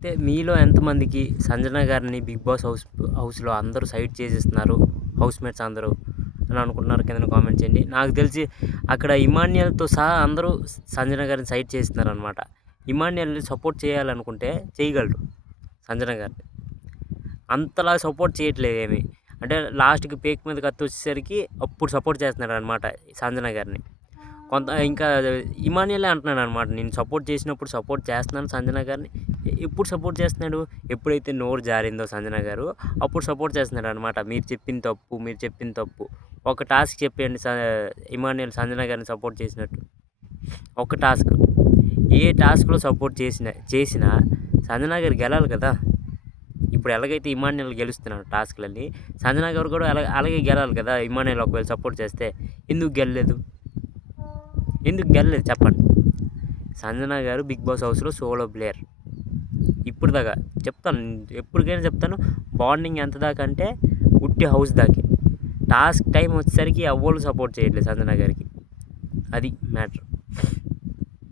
అయితే మీలో ఎంతమందికి సంజన గారిని బిగ్ బాస్ హౌస్‌లో అందరూ సైడ్ చేసేస్తున్నారు. హౌస్‌మేట్స్ అందరూ అని అనుకుంటున్నారు కిందన కామెంట్ చేయండి. నాకు తెలిసి అక్కడ ఇమాన్యుయల్‌తో సహా అందరూ సంజన గారిని సైడ్ చేస్తున్నారనమాట. ఇమాన్యుయల్‌ని సపోర్ట్ చేయాలనుకుంటే చేయగలరు సంజన గారిని. అంతలా సపోర్ట్ చేయట్లేదు ఏమి. అంటే లాస్ట్‌కి పేక్ మీద కత్తొచ్చేసరికి అప్పుడు సపోర్ట్ చేస్తున్నాడనమాట సంజన గారిని. ఇంకా ఇమాన్యుయలే అంటున్నాడనమాట. నేను సపోర్ట్ చేసినప్పుడు సపోర్ట్ చేస్తున్నాను సంజన గారిని. ఎప్పుడు సపోర్ట్ చేస్తున్నాడు? ఎప్పుడైతే నోరు జారిందో సంజన గారు అప్పుడు సపోర్ట్ చేస్తున్నాడనమాట. మీరు చెప్పింది తప్పు, మీరు చెప్పింది తప్పు. ఒక టాస్క్ చెప్పేయండి ఇమాన్యుయల్ సంజన గారిని సపోర్ట్ చేసినట్టు. ఒక టాస్క్. ఏ టాస్క్‌లో సపోర్ట్ చేసినా సంజన గారు గెలాలి కదా! ఇప్పుడు ఎలాగైతే ఇమాన్యుయల్ గెలుస్తున్నాడు టాస్క్‌లన్నీ, సంజన గారు కూడా అలాగే గెలాలి కదా! ఇమాన్యుయల్ ఒకవేళ సపోర్ట్ చేస్తే. ఎందుకు గెలలేదు? ఎందుకు గెలలేదు చెప్పండి. సంజన గారు బిగ్ బాస్ హౌస్‌లో సోలో ప్లేయర్. ఇప్పుడు దాకా చెప్తాను, ఎప్పటికైనా చెప్తాను. బాండింగ్ ఎంత దాకా అంటే ఉట్టి హౌస్ దాకే. టాస్క్ టైం వచ్చేసరికి ఎవ్వరు సపోర్ట్ చేయట్లేదు సంజన గారికి. అది మ్యాటర్.